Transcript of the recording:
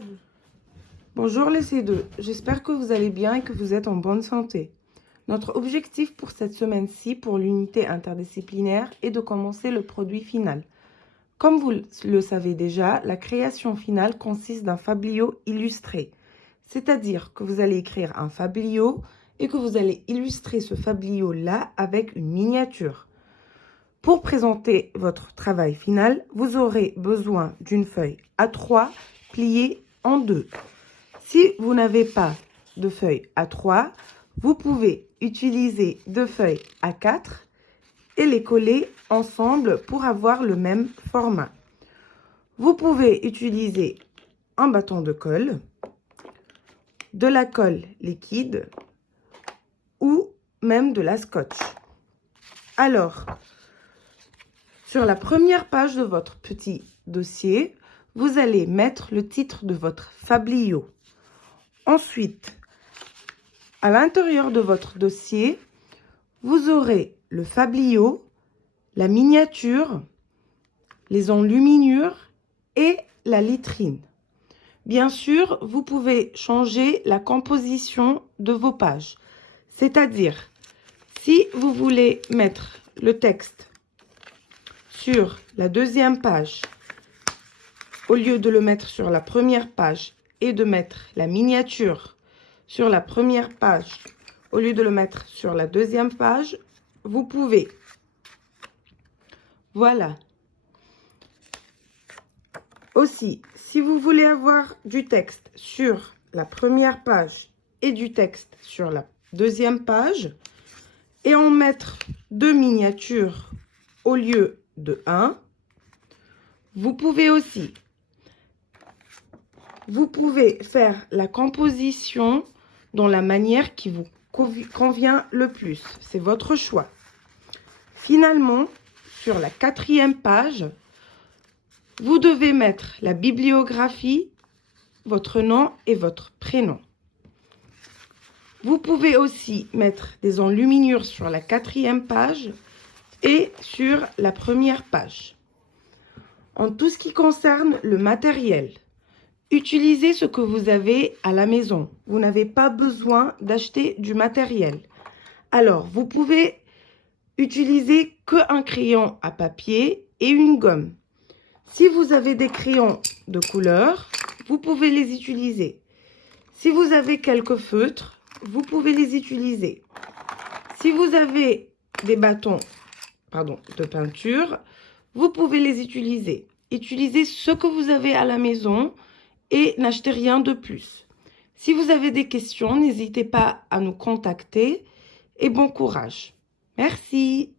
aujourd'hui. Bonjour les C2, j'espère que vous allez bien et que vous êtes en bonne santé. Notre objectif pour cette semaine-ci pour l'unité interdisciplinaire est de commencer le produit final. Comme vous le savez déjà, la création finale consiste d'un fabliau illustré. C'est-à-dire que vous allez écrire un fabliau et que vous allez illustrer ce fabliau-là avec une miniature. Pour présenter votre travail final, vous aurez besoin d'une feuille A3 pliée en deux. Si vous n'avez pas de feuille A3, vous pouvez utiliser deux feuilles A4 et les coller ensemble pour avoir le même format. Vous pouvez utiliser un bâton de colle, de la colle liquide ou même de la scotch. Alors, sur la première page de votre petit dossier, vous allez mettre le titre de votre fabliau. Ensuite, à l'intérieur de votre dossier, vous aurez le fabliau, la miniature, les enluminures et la lettrine. Bien sûr, vous pouvez changer la composition de vos pages. C'est-à-dire, si vous voulez mettre le texte sur la deuxième page, au lieu de le mettre sur la première page et de mettre la miniature sur la première page, au lieu de le mettre sur la deuxième page, vous pouvez. Voilà. Aussi, si vous voulez avoir du texte sur la première page et du texte sur la deuxième page, et en mettre deux miniatures au lieu de un, vous pouvez aussi. Vous pouvez faire la composition dans la manière qui vous convient le plus. C'est votre choix. Finalement, sur la quatrième page, vous devez mettre la bibliographie, votre nom et votre prénom. Vous pouvez aussi mettre des enluminures sur la quatrième page et sur la première page. En tout ce qui concerne le matériel, utilisez ce que vous avez à la maison. Vous n'avez pas besoin d'acheter du matériel. Alors, vous pouvez utiliser qu'un crayon à papier et une gomme. Si vous avez des crayons de couleur, vous pouvez les utiliser. Si vous avez quelques feutres, vous pouvez les utiliser. Si vous avez des bâtons de peinture, vous pouvez les utiliser. Utilisez ce que vous avez à la maison et n'achetez rien de plus. Si vous avez des questions, n'hésitez pas à nous contacter et bon courage. Merci.